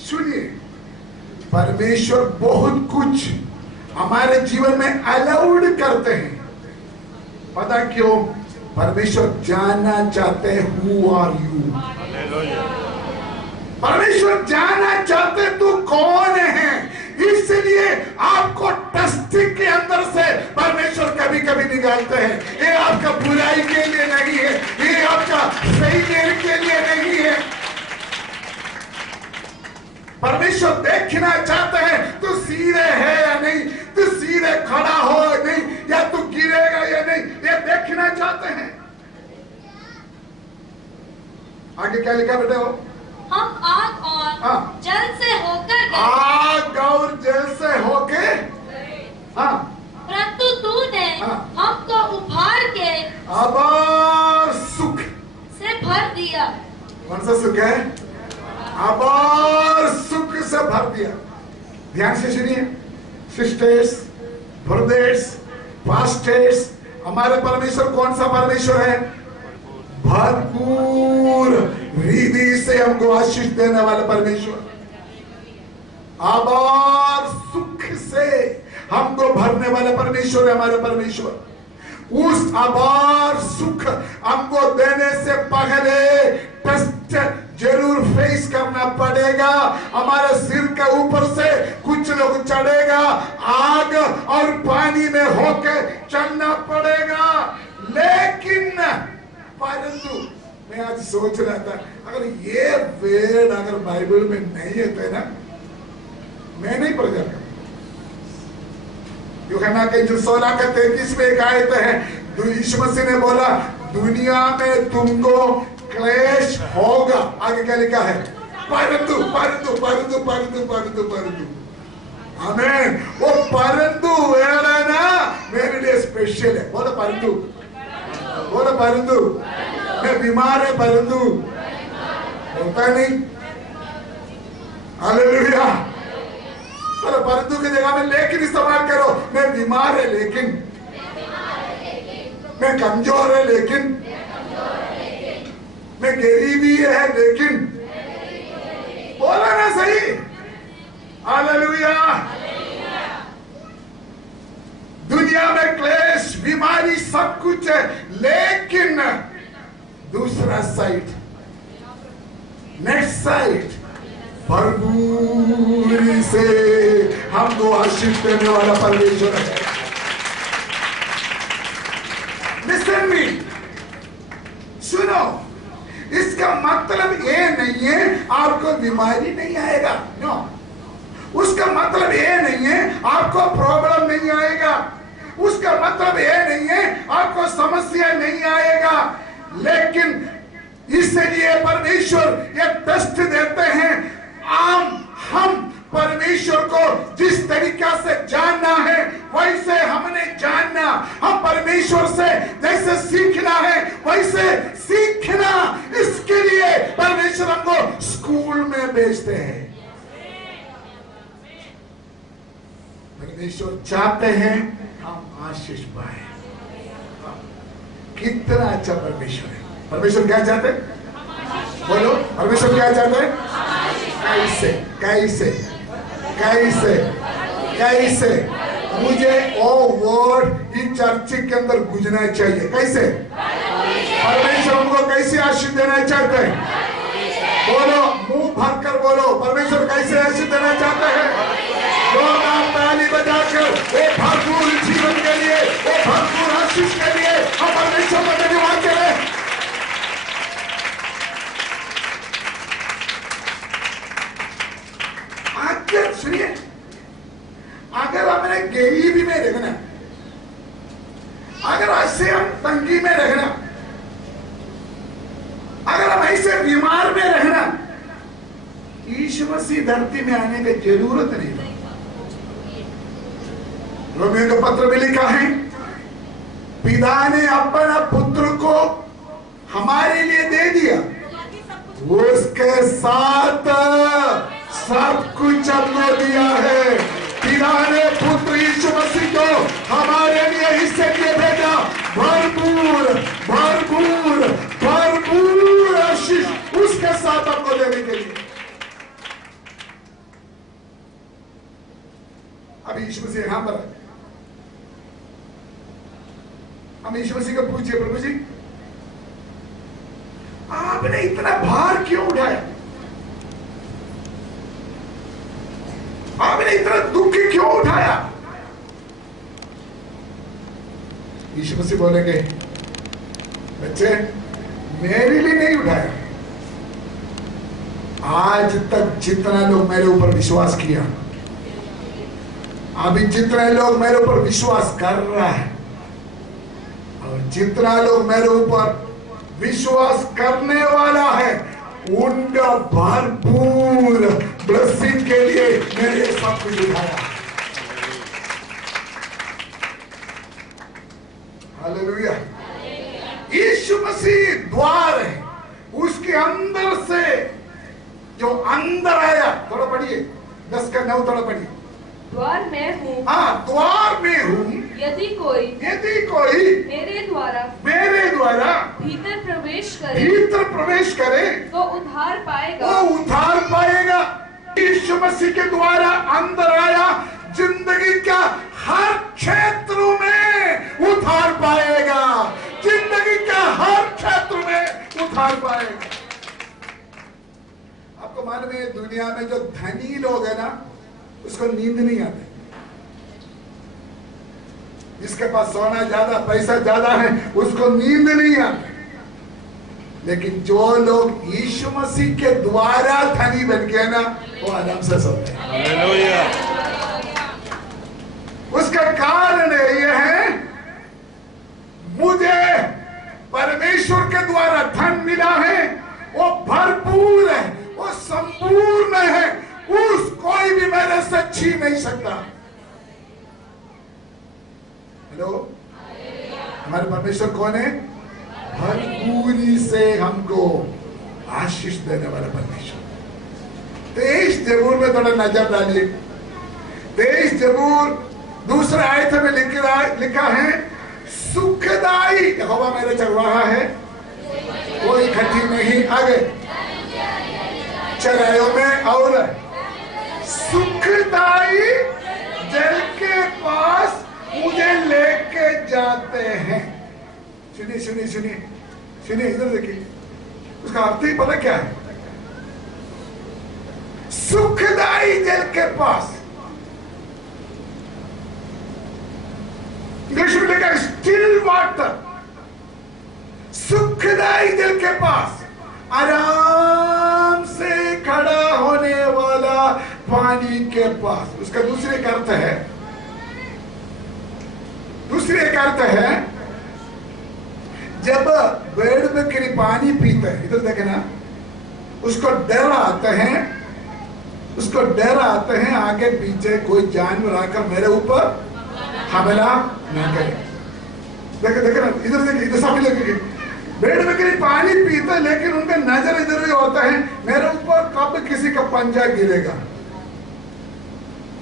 सुनिए, परमेश्वर बहुत कुछ हमारे जीवन में अलाउड करते हैं। पता क्यों? परमेश्वर जानना चाहते हैं हु आर यू। परमेश्वर जानना चाहते तू कौन है, इसलिए आपको टेस्टिंग के अंदर से परमेश्वर कभी कभी निकालते हैं। ये आपका बुराई के लिए नहीं है, ये आपका फेलियर के लिए नहीं है। परमेश्वर देखना चाहते हैं तू सीधे है या नहीं, तू सीधे खड़ा हो या नहीं, या तू गिरेगा या नहीं, ये देखना चाहते हैं। आगे क्या लिखा बेटे? हो हम आग और जल से होकर गए, आग और जल से होके, हाँ, परंतु तूने हमको उभार के अब सुख से भर दिया। कौन सा सुख है? अब सुख से भर दिया। ध्यान से सुनिए सिस्टर्स, ब्रदर्स, पास्टर्स, हमारे परमेश्वर कौन सा परमेश्वर है? भरपूर रीति से हमको आशीष देने वाला परमेश्वर, आभार सुख से हमको भरने वाला परमेश्वर है हमारे परमेश्वर। उस आभार सुख हमको देने से पहले टेस्ट जरूर फेस करना पड़ेगा। हमारे सिर के ऊपर से कुछ लोग चढ़ेगा, आग और पानी में होके चलना पड़ेगा। लेकिन परंतु मैं आज सोच रहा था, अगर ये वर्ड अगर बाइबल में नहीं है तो ना मैं नहीं प्रचार कर। यूहन्ना के 16 का 33 में एक आयत है, यीशु मसीह ने बोला दुनिया में तुमको क्लेश होगा। आगे क्या लिखा है? परंतु परंतु परंतु परंतु परंतु परंतु, आमीन। वो परंतु वर्ड है ना मेरे लिए स्पेशल है। बोलो परंतु, बोलो परंतु। मैं बीमार है परंतु होता नहीं। हालेलुया। बोलो परंतु की जगह में लेकिन इस्तेमाल करो। मैं बीमार है लेकिन, मैं कमजोर है लेकिन, मैं गरीबी है लेकिन, बोला ना सही? हालेलुया। दुनिया में क्लेश, बीमारी सब कुछ है, लेकिन दूसरा साइड, नेक्स्ट साइड, भरपूरी से हमको आशीष देने वाला परमेश्वर है। लिसन मी, सुनो, इसका मतलब ये नहीं है आपको बीमारी नहीं आएगा, नो। उसका मतलब ये नहीं है आपको प्रॉब्लम नहीं आएगा, उसका मतलब ये नहीं है आपको समस्या नहीं आएगा। लेकिन इसलिए परमेश्वर ये टेस्ट देते हैं। हम परमेश्वर को जिस तरीका से जानना है वैसे हमने जानना, हम परमेश्वर से जैसे सीखना है वैसे सीखना, इसके लिए परमेश्वर हमको स्कूल में भेजते हैं। परमेश्वर चाहते हैं हम आशीष पाए। कितना अच्छा परमेश्वर है। परमेश्वर क्या चाहते हैं? बोलो, परमेश्वर क्या चाहते हैं? कैसे कैसे कैसे कैसे मुझे ओ वर्ड इस चर्च के अंदर गुजना चाहिए। कैसे परमेश्वर हमको कैसे आशीष देना चाहते हैं? बोलो, मुंह भर कर बोलो, परमेश्वर कैसे आशीष देना चाहते हैं? जोरदार ताली बजाकर वो भरपूर जीवन के लिए, वो भरपूर आशीष के लिए हम परमेश्वर को धन्यवाद करें। आगे सुनिए, अगर हमने गरीबी में रहना, अगर ऐसे हम तंगी में रहना, अगर हम ऐसे बीमार में रहना, यीशु मसीह धरती में आने की जरूरत नहीं थी। रोमियो का पत्र में लिखा है, पिता ने अपना पुत्र को हमारे लिए दे दिया, उसके साथ सब कुछ हमको दिया है। पिता ने पुत्र यीशु मसीह को हमारे लिए हिस्से लिए भेजा, भरपूर भरपूर भरपूर आशीष उसके साथ आपको देने के लिए। अभी यीशु मसीह यहां पर है, हम यीशु मसीह को पूछिए, प्रभु जी आपने इतना भार क्यों उठाया, आपने इतना दुख क्यों उठाया? यीशु मसीह बोलेंगे, बच्चे मेरे लिए नहीं उठाया, आज तक जितना लोग मेरे ऊपर विश्वास किया, अभी जितने लोग मेरे ऊपर विश्वास कर रहा है, और जितना लोग मेरे ऊपर विश्वास करने वाला है, उनका भरपूर ब्लेसिंग के लिए मैंने सब कुछ उठाया। हालेलुया। यीशु मसीह द्वार है, उसके अंदर से जो अंदर आया, थोड़ा पढ़िए 10 का 9 थोड़ा पढ़िए। द्वार मैं हूँ, हाँ द्वार में हूँ, यदि कोई मेरे द्वारा भीतर प्रवेश करे तो उद्धार पाएगा, वो उद्धार पाएगा। यीशु मसीह के द्वारा अंदर आया, जिंदगी का हर क्षेत्र में उद्धार पाएगा, जिंदगी का हर क्षेत्र में उद्धार पाएगा। आपको मालूम है दुनिया में जो धनी लोग है ना, उसको नींद नहीं आती। जिसके पास सोना ज्यादा, पैसा ज्यादा है, उसको नींद नहीं आती। लेकिन जो लोग यीशु मसीह के द्वारा धनी बन गए ना, वो आराम से सोते हैं। हालेलुया। उसका कारण यह है, मुझे परमेश्वर के द्वारा धन मिला है, वो भरपूर है, वो संपूर्ण है, उस कोई भी मेरे से छीन नहीं सकता। हेलो, हमारे परमेश्वर कौन है? भरपूरी से हमको आशीष देने वाला परमेश्वर। 23 जबूर में थोड़ा नजर डालिए। 23 जबूर दूसरे आयत में लिखा है, सुखदाई यहोवा मेरे चरवाहा है, कोई इकट्ठी नहीं। आगे, चराइयों में और सुखदाई जल के पास मुझे लेके जाते हैं। सुनिए सुनिए सुनिए सुनिए, इधर देखिए, उसका अर्थ ही पता क्या है? सुखदाई जल के पास, इंग्लिश में लिखा स्टिल वाटर। सुखदाई जल के पास, आराम से खड़ा होने वाला पानी के पास। उसका दूसरे का अर्थ है, जब भेड़ बकरी पानी पीते हैं, इधर देखे ना, उसको डर आते हैं आगे पीछे कोई जानवर आकर मेरे ऊपर हमला न करे। देखे ना, इधर देखिए, इधर सामने देखिए, भेड़ बकरी पानी पीते, लेकिन उनका नजर इधर ही होता है, मेरे ऊपर कब किसी का पंजा गिरेगा।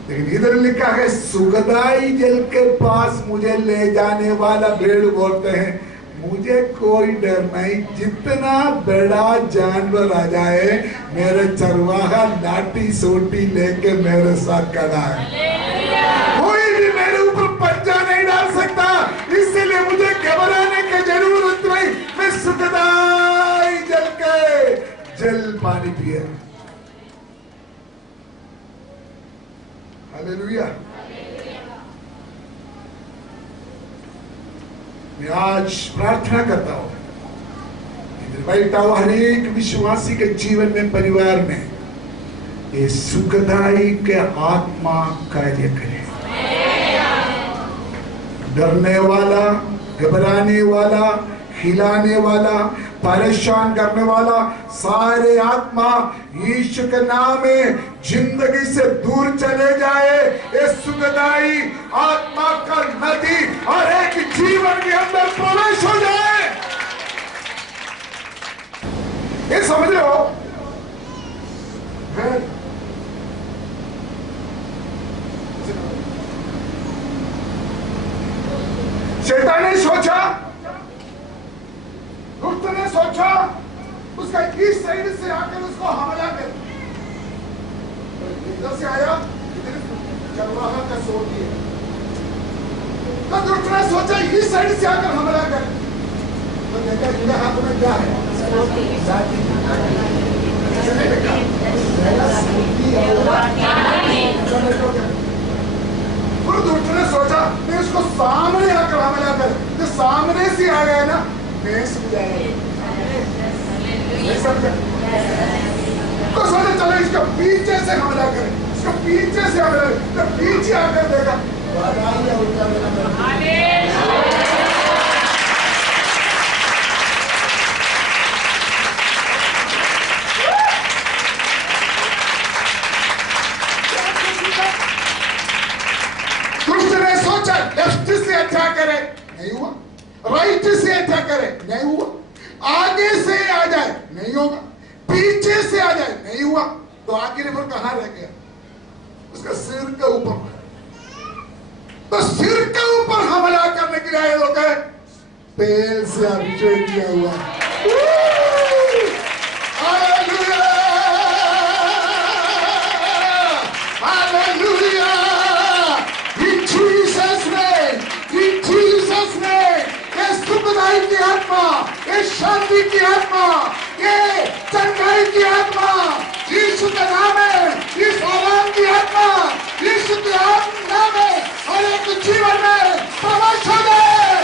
लेकिन इधर लिखा है, सुखदाई जल के पास मुझे ले जाने वाला भेड़ बोलते हैं, मुझे कोई डर नहीं, जितना बड़ा जानवर आ जाए, मेरे चरवाहा लाठी सोटी लेके मेरे साथ खड़ा है, कोई भी मेरे ऊपर पंजा नहीं डाल सकता। इसलिए मुझे घबराने की जरूरत नहीं, मैं सुखदाई जल पानी पिए। हालेलुया। मैं आज प्रार्थना करता हूं, बैठा हुआ हर एक विश्वासी के जीवन में, परिवार में ये सुखदाई के आत्मा कार्य करे। डरने वाला, घबराने वाला, हिलाने वाला, परेशान करने वाला सारे आत्मा यीशु के नाम में जिंदगी से दूर चले जाए। ये सुखदाई आत्मा का नदी और एक जीवन के अंदर प्रवेश हो जाए। ये समझ लो। शैतान ने सोचा, दुष्ट ने सोचा उसका इस साइड से आकर उसको हमला कर, इधर से आया, इधर चरवाहा का सोर दिया। तो दुष्ट ने सोचा इस साइड से आकर हमला कर, तो देखा इनके हाथ में क्या है? दुष्ट ने सोचा मैं उसको सामने आकर हमला कर, जो सामने से आ गया ना मैं सुन जाएगा। तो सोचा चलो इसको पीछे से हमला करें, इसको पीछे से हमला करें। तो पीछे आकर देखा लेफ्ट से अटैक करे, नहीं हुआ। राइट से अटैक करे, नहीं हुआ। आगे से आ जाए, नहीं होगा। पीछे से आ जाए, नहीं हुआ। तो आखिर वो कहां रह गया? उसका सिर के ऊपर। तो सिर के ऊपर हमला करने के लिए लोग है तेल से अभिषेक किया हुआ। Hallelujah, hallelujah. सुखदाई की आत्मा, ये शांति की आत्मा, ये चंगाई की आत्मा, यीशु के नाम है, इस आराम की आत्मा, यीशु के नाम है, और एक जीवन में प्रवेश हो जाए।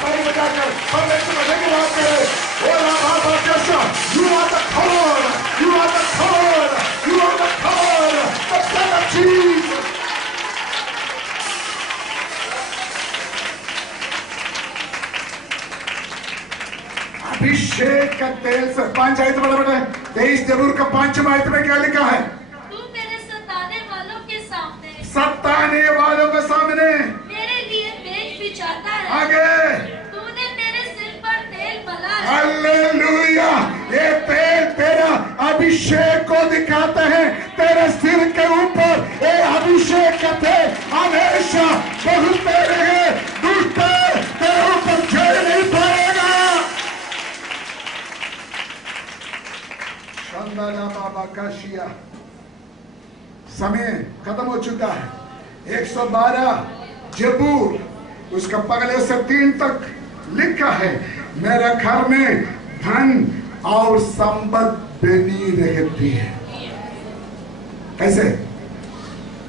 ताली बजाकर परमेश्वर को धन्यवाद करें। बोला बाबा कैसा, you are the power, you are the power, you are the power, the blood of Jesus। अभिषेक का तेल से 5 आयत बड़ा बड़ा है। 23 जबूर का 5 आयत में क्या लिखा है? तू मेरे सताने वालों के सामने, सताने वालों के सामने मेरे लिए मेज बिछाता है। आगे तूने मेरे सिर पर तेल मला है। हालेलुया। ये तेल तेरा अभिषेक को दिखाता है। तेरे सिर के ऊपर ये अभिषेक का तेल हमेशा बहुते रहे। दुष्ट तेरे ऊपर झड़ नहीं पाएगा। बाबा काशिया। समय खत्म हो चुका है। 112 जबूर उसका पगले से 3 तक लिखा है, मेरे घर में धन और संपत्ति बनी रहती है। कैसे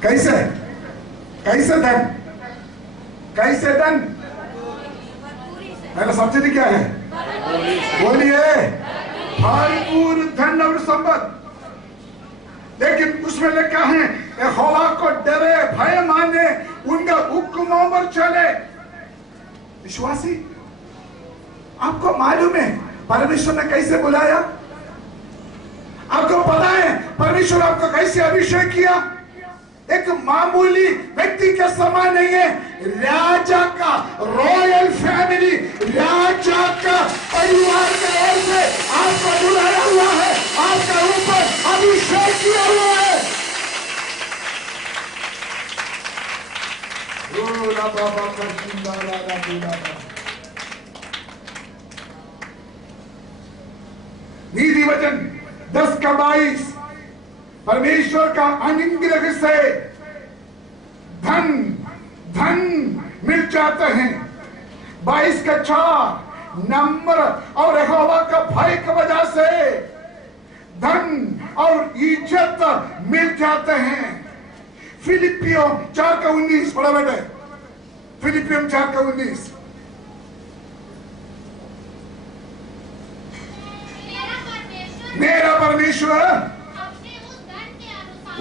कैसे कैसे धन, कैसे धन? मेरा सब्जेक्ट क्या है? बोलिए। भरपूर धन और संपत्ति। लेकिन उसमें लिखा है यहोवा को डरे, भय माने, उनका हुक्मों पर चले। विश्वासी, आपको मालूम है परमेश्वर ने कैसे बुलाया? आपको पता है परमेश्वर आपको कैसे अभिषेक किया? एक मामूली व्यक्ति के समान नहीं है। राजा का रॉयल फैमिली, राजा का परिवार के ओर से आपको बुलाया हुआ है, आपका ऊपर अभिषेक किया हुआ है। नीति वचन 10:22 परमेश्वर का अनुग्रह से धन धन मिल जाते हैं। 22:4 नम्र और यहोवा का भय की वजह से धन और इज्जत मिल जाते हैं। फिलिपियों 4:19 पढ़ा बेटे। फिलिपियों 4:19 मेरा परमेश्वर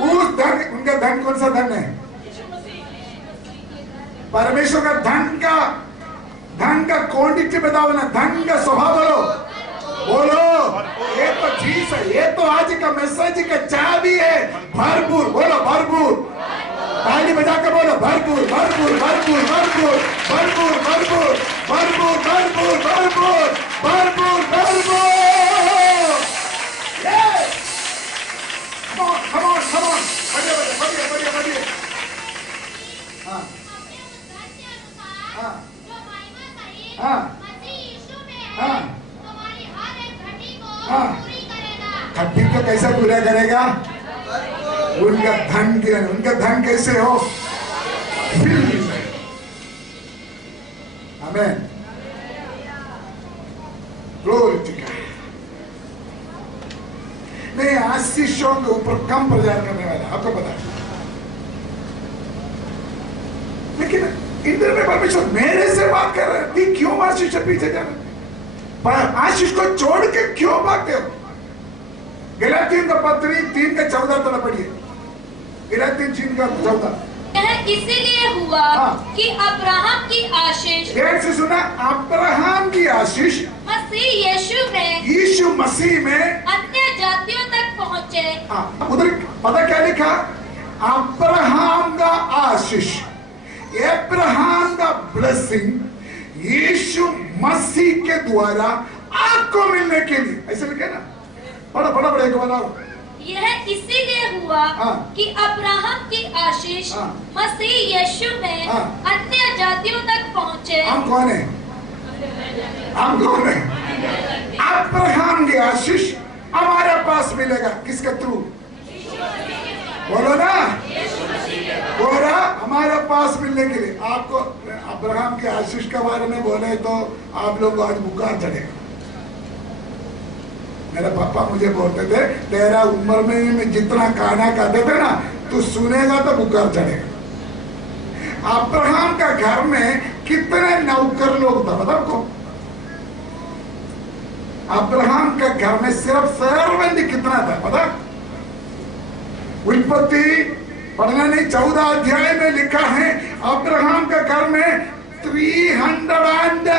उस धन, उनका धन कौन सा धन है? परमेश्वर का धन का धन का क्वांटिटी बताओ ना, धन का स्वभाव बोलो, बोलो। ये तो चीज है, ये तो आज का मैसेज का चाबी है। भरपूर बोलो, भरपूर। ताली बजा के बोलो, भरपूर भरपूर भरपूर भरपूर भरपूर भरपूर भरपूर भरपूर भरपूर भरपूर भरपूर। Come on, come on, come on. बढ़िया बढ़िया बढ़िया बढ़िया। हाँ हाँ हाँ हाँ। खट्टी को कैसे पूरा करेगा? उनका धन ज्ञान, उनका धन कैसे हो? आमेन। Glory to God. मैं आशीषों के ऊपर कम प्रचार करने वाला, आपको पता है। लेकिन इंद्र में परमेश्वर मेरे से बात कर रहे हैं, क्यों आशीष से पीछे जाना? पर आशीष को छोड़ के क्यों भागते हो? गलातियों का पत्री 3:14 तक पढ़िए। गलातियों 3:14। यह इसीलिए हुआ कि अब्राहम की आशीष, देर से सुना, अब्राहम की आशीष मसीह यीशु मसीह में अन्य जातियों तक पहुँचे। उधर पता क्या लिखा? अब्राहम का आशीष, अब्राहम का ब्लेसिंग यीशु मसीह के द्वारा आपको मिलने के लिए, ऐसे लिखे ना। बड़ा बड़ा बड़ा एक बनाओ। यह इसीलिए हुआ कि अब्राहम की आशीष मसीह यीशु में अन्य जातियों तक पहुँचे। हम कौन है? हम कौन है? अब्राहम की आशीष हमारे पास मिलेगा, किसके थ्रू? बोलो ना, बोला हमारे पास मिलने के लिए। आपको अब्राहम के आशीष के बारे में बोले तो आप लोग आज बुखार चढ़ेगा। मेरे पापा मुझे बोलते थे, तेरा उम्र में जितना खाना खाते थे ना, तू सुनेगा तो बुखार चढ़ेगा। अब्राहम का घर में कितने नौकर लोग था बताओ को? अब्राहम का घर में सिर्फ सर्वेंट कितना था पता? उत्पत्ति पढ़ना नहीं, 14 अध्याय में लिखा है अब्राहम के घर में 318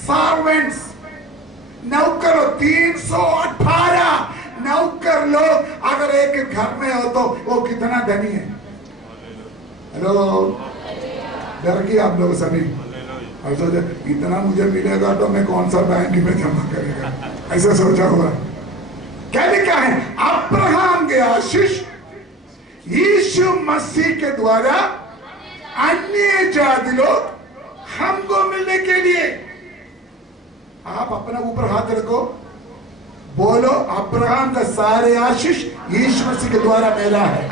सर्वेंट्स, नौकर, 318 नौकर लोग अगर एक घर में हो तो वो कितना धनी है। हेलो, डर गए आप लोग सभी? और सोचे इतना मुझे मिलेगा तो मैं कौन सा बैंक में जमा करेगा, ऐसा सोचा हुआ। क्या लिखा है? अब्राहम के आशीष यीशु मसीह के द्वारा अन्य जाति लोग हमको मिलने के लिए। आप अपना ऊपर हाथ रखो, बोलो अब्राहम का सारे आशीष यीशु मसीह के द्वारा मेरा है।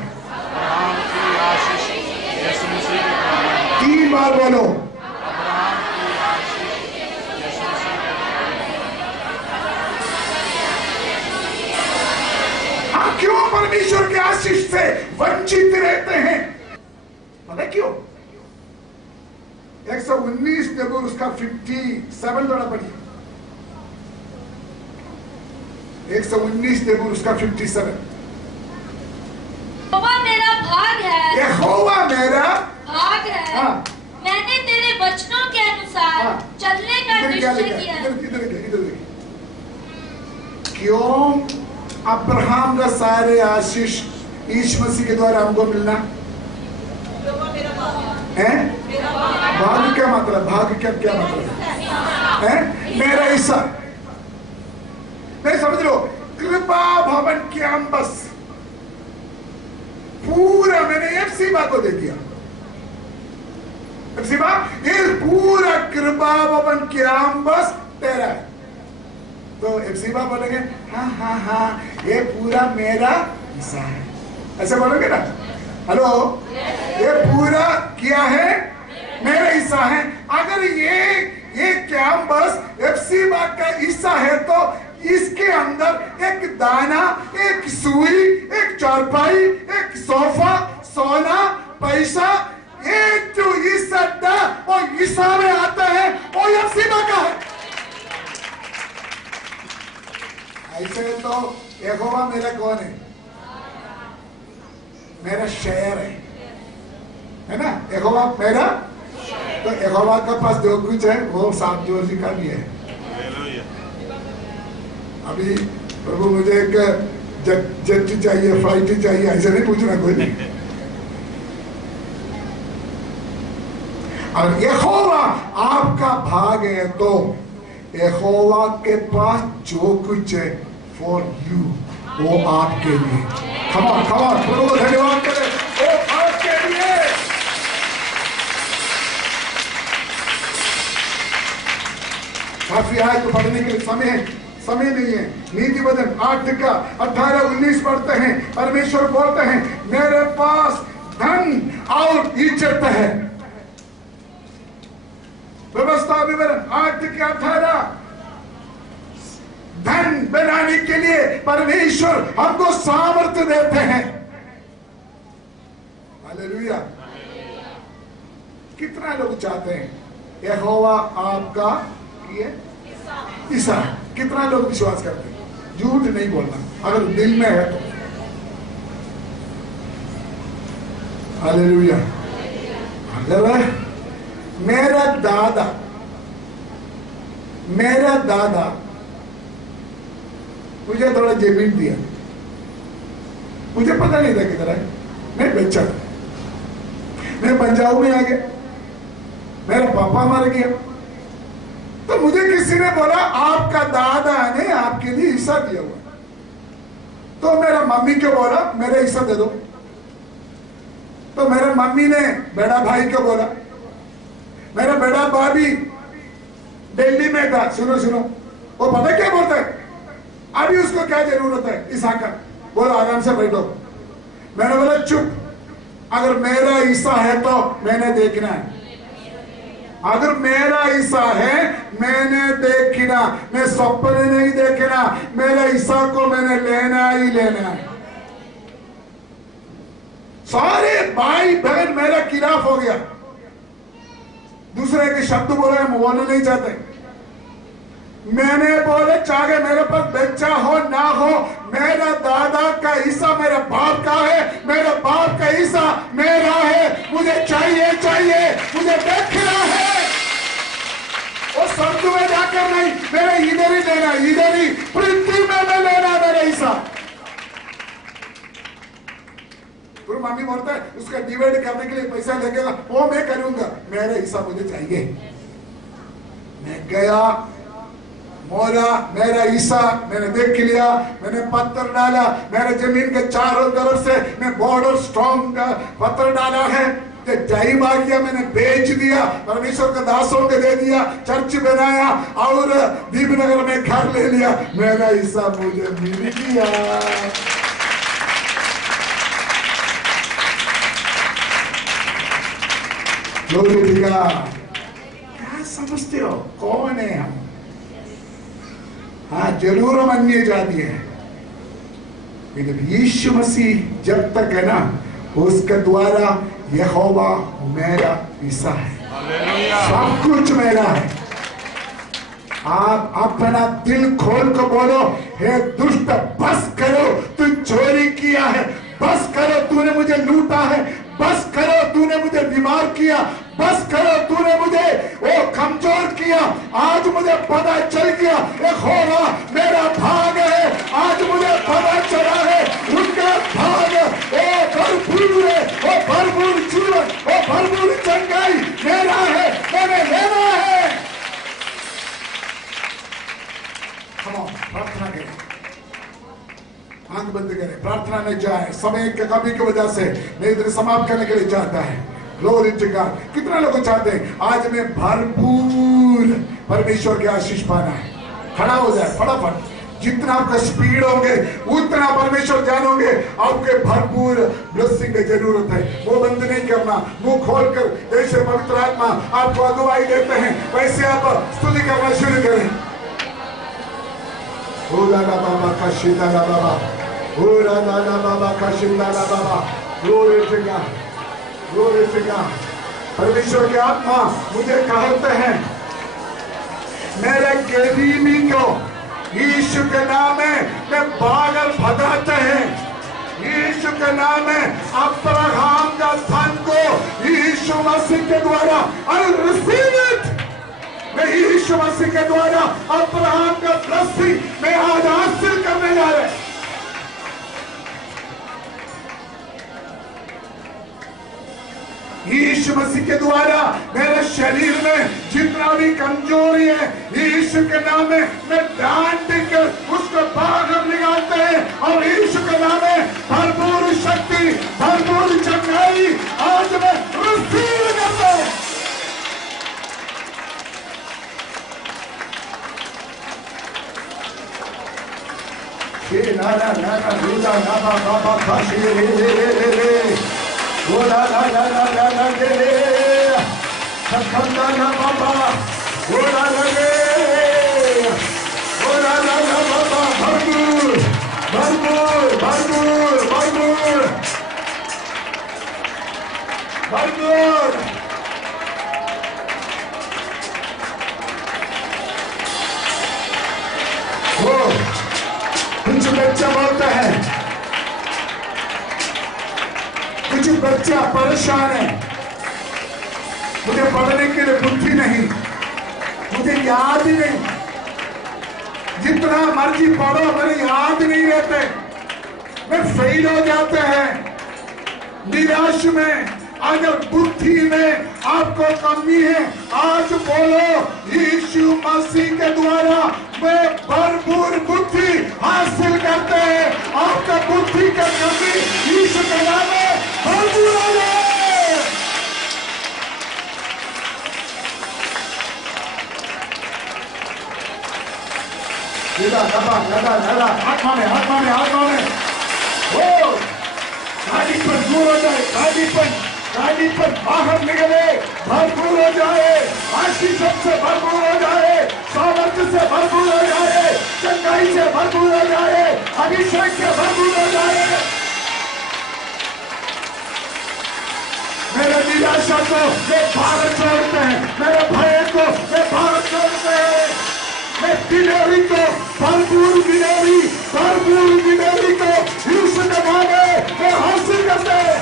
3 बार बोलो। हम क्यों परमेश्वर के आशीष से वंचित रहते हैं? पता क्यों? 119 देखो, उसका 57 थोड़ा पढ़िए। 119 देखो, उसका 57। यहोवा मेरा भाग है, यहोवा मेरा भाग है। मैंने तेरे वचनों के अनुसार चलने का निश्चय किया। इधर देखिए। क्यों अब्राहम का सारे आशीष यीशु मसीह के द्वारा हमको मिलना है? भाग क्या मतलब? भाग क्या मतलब है? मेरा हिस्सा नहीं, समझ लो। कृपा भवन कैंपस पूरा मैंने एफसीबा को दे दिया। एफसीबा ये पूरा कृपा भवन कैंपस तेरा है। तो एफसीबा बोलेंगे हाँ हाँ हाँ ये पूरा मेरा हिस्सा है, ऐसे बोलोगे ना? हेलो, ये पूरा क्या है? मेरा हिस्सा है। अगर ये कैंपस एफसीबा का हिस्सा है तो इसके अंदर एक दाना, एक सुई, एक चारपाई, एक सोफा, सोना, पैसा, एक जो हिस्सा और हिस्सा में आता है वो एफसीबा का है। ऐसे तो यहोवा मेरा कौन है? मेरा शेयर है ना? यहोवा मेरा तो यहोवा के पास जो कुछ है वो साथ जोशी का भी है। अभी प्रभु मुझे एक जेट चाहिए, फ्लाइट चाहिए, ऐसे नहीं पूछना कोई नहीं। और यहोवा आपका भाग है तो यहोवा के पास जो कुछ है फॉर यू, वो आपके लिए। खमा प्रभु को धन्यवाद करें, वो आपके लिए। काफी आयत को पढ़ने के लिए समय नहीं है। नीति वचन 8 का 18-19 पढ़ते हैं। परमेश्वर बोलते हैं मेरे पास धन और इज्जत है। व्यवस्था विवरण 8 के 18, धन बनाने के लिए परमेश्वर हमको सामर्थ्य देते हैं। हालेलुया। कितना लोग चाहते हैं यहोवा आपका हिस्सा? कितना लोग विश्वास करते हैं? झूठ नहीं बोलना, अगर दिल में है तो। हालेलुया। अगर मेरा दादा मुझे थोड़ा जमीन दिया, मुझे पता नहीं था किधर है, मैं बेचा, मैं पंजाब में आ गया, मेरा पापा मर गया, तो मुझे किसी ने बोला आपका दादा ने आपके लिए हिस्सा दिया हुआ। तो मेरा मम्मी को बोला मेरा हिस्सा दे दो। तो मेरे मम्मी ने बड़ा भाई को बोला, मेरा बड़ा भाभी दिल्ली में था, सुनो वो पता क्या बोलता है, अभी उसको क्या जरूरत है हिस्सा का, बोला आराम से बैठो। मैंने बोला चुप, अगर मेरा हिस्सा है तो मैंने देखना है, अगर मेरा हिस्सा है मैंने देखना, मैं सपने नहीं देखना, मेरा हिस्सा को मैंने लेना ही लेना है। सारे भाई बहन मेरा खिलाफ हो गया, दूसरे के शब्द बोले हम बोलना नहीं चाहते। मैंने बोले चाहे मेरे पास बच्चा हो ना हो, मेरा दादा का हिस्सा मेरे बाप का है, मेरे बाप का हिस्सा मेरा है, मुझे चाहिए मुझे देखना है। वो स्वर्ग में जाकर नहीं, मेरे इधर ही लेना, इधर ही पृथ्वी में मैं लेना मेरा हिस्सा। फिर मम्मी बोलता है उसका डिवाइड करने के लिए पैसा लगेगा, वो मैं करूंगा, मेरा हिस्सा मुझे चाहिए। मैं गया, मोरा मेरा हिस्सा मैंने देख लिया, मैंने पत्थर डाला, मेरे जमीन के चारों तरफ से मैं बॉर्डर स्ट्रॉन्ग पत्थर डाला है, टाइम आ गया मैंने बेच दिया, परमेश्वर के दासों को दे दिया, चर्च बनाया और दीपनगर में घर ले लिया, मेरा हिस्सा मुझे मिल गया। क्या समझते हो कौन है हम? हाँ जरूर हम अन्य जाति है, लेकिन यीशु मसीह जब तक है ना उसके द्वारा यहोवा मेरा हिस्सा है, सब कुछ मेरा है। आप अपना दिल खोल को बोलो, हे दुष्ट बस करो, तू चोरी किया है, बस करो तूने मुझे लूटा है, बस करो तूने मुझे बीमार किया, बस करो तूने मुझे वो कमजोर किया, आज मुझे पता चल गया यहोवा मेरा भाग है, आज मुझे पता चला है उनका भाग वो भरपूर है, वो भरपूर जीवन, वो भरपूर चंगाई मेरा है, मैंने लेना है। प्रार्थना करें, आंख बंद करें, प्रार्थना में जाए, समय के कमी की वजह से मैं इधर समाप्त करने के लिए चाहता है। Glory to God. कितना लोग चाहते हैं आज में भरपूर परमेश्वर की आशीष पाना है? खड़ा हो जाए फटाफट, जितना आपका स्पीड होंगे उतना परमेश्वर जानोगे, आपके भरपूर ब्लेसिंग की जरूरत है। वो बंद नहीं करना, मुंह खोलकर जैसे पवित्र आत्मा आपको अगुवाई देते हैं वैसे आप स्तुति करना शुरू करें। बाबा का शिदाला बाबा, बाबा का शिदाला बाबा, glory to God, glory to God. परमेश्वर की आत्मा मुझे कहते हैं मेरे गरीबी को यीशु के नाम में मैं पागल भगाते हैं, यीशु के नाम में अब्राहम का धन को यीशु यीशु मसीह के द्वारा आई रिसीव इट। मैं यीशु मसीह के द्वारा अब्राहम का ब्लेसिंग मैं आज हासिल करने जा रहा हूं। यीशु मसीह के द्वारा मेरे शरीर में जितना भी कमजोरी है यीशु के नाम में मैं डांट कर उसको बाहर निकालते हैं और यीशु के नाम में भरपूर शक्ति भरपूर चंगाई आज मैं रिसीव करता हूं। Oh la la la la la la le, sakanda baba. Oh la la le, oh la la la baba. Barbur, barbur, barbur, barbur, barbur. Oh, कुछ बच्चा बोलता है, कुछ बच्चा परेशान है, मुझे पढ़ने के लिए बुद्धि नहीं, मुझे याद ही नहीं, जितना मर्जी पढ़ो मेरे याद नहीं रहते, मैं फेल हो जाते हैं निराश में। अगर बुद्धि में आपको कमी है आज बोलो यीशु मसीह के द्वारा मैं भरपूर बुद्धि हासिल करते हैं। आपका बुद्धि का कमी यीशु के नाम में भरपूर हो जाए। आत्मा में ओ गाड़ीपन दूर हो जाए, गाड़ीपन बाहर निकले, भरपूर हो जाए, आशीषों से भरपूर हो जाए, सामर्थ्य से भरपूर हो जाए, चंगाई से भरपूर हो जाए, अभिषेक से भरपूर हो जाए। मेरे निराशा को वे बाहर छोड़ते हैं, मेरे भय को वे बाहर छोड़ते हैं, मैं गिलोरी को भरपूर गिलोरी को यीशु के नाम में मैं हासिल करते हैं।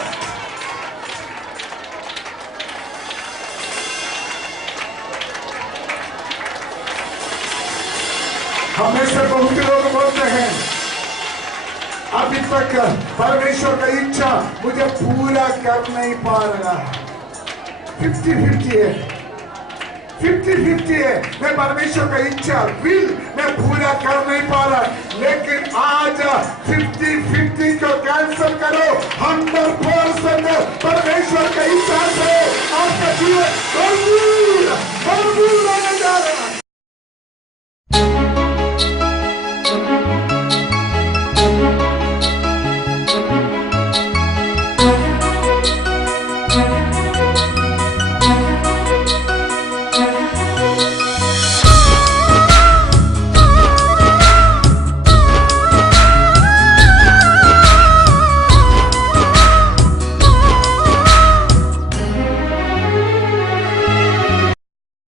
हमें से बहुत लोग बोलते हैं अभी तक परमेश्वर का इच्छा मुझे पूरा कर नहीं पा रहा। 50-50 है, मैं परमेश्वर का इच्छा विल मैं पूरा कर नहीं पा रहा। लेकिन आज 50-50 को कैंसिल करो, 100% परमेश्वर का इच्छा से आपका जीवन